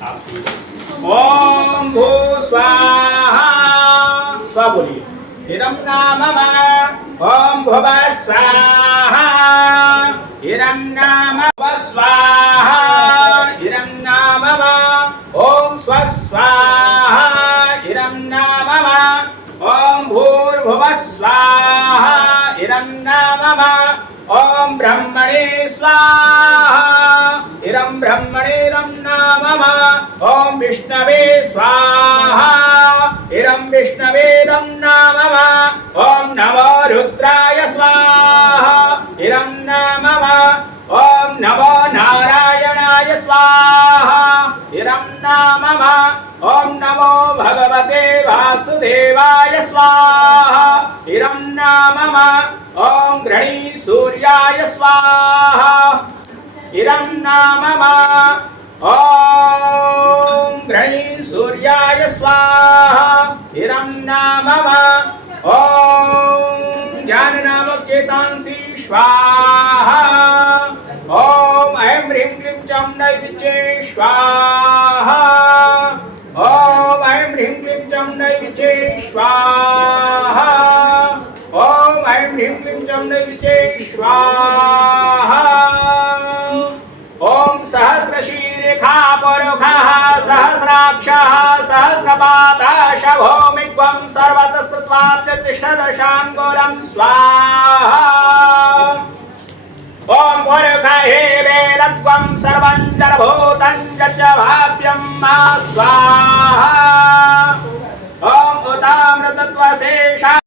ओम भू स्वाहा स्वा बोलिए हिरं नाम ओम भुव स्वाहा हिरं नाम स्वाहा हिरं नाम ओम स्व स्वाहा हिरं नाम ओम भूर्भुव स्वाहा हिरं नाम ओम ब्रह्मणे स्वाहा हिरं ब्रह्मणे रं नाम ओम विष्णवे स्वाहा हिरं विष्णवे रं नाम ओम नमो रुद्राय स्वाहा हिरं नाम ओम नमो नारायणाय स्वाहा हिरं नाम ओम नमो भगवते वासुदेवाय स्वाहा हिरं नाम ओम गृणी सूर्याय स्वाहा हिरं नाम ओम गृणी सूर्याय स्वाहा हिरं नाम ओम ज्ञान नामक चेतांसी स्वाहा ओम ऐं ह्रीं क्लीं चं नैविचे स्वाहा ओम ऐं ह्रीं क्लीं चं नैविचे स्वाहा ओम ऐं ह्रीं क्लीं चं नैविचे स्वाहा ओम सहस्रशीरेखा पुरुषः सहस्राक्षः सहस्रपादः भौमित्वं सर्वतः स्मृत्वा तिष्ठदशाङ्गुलं स्वाहा ओम पुरुषहे वेदत्वं सर्वं जडभूतं च भाव्यं मा स्वाहा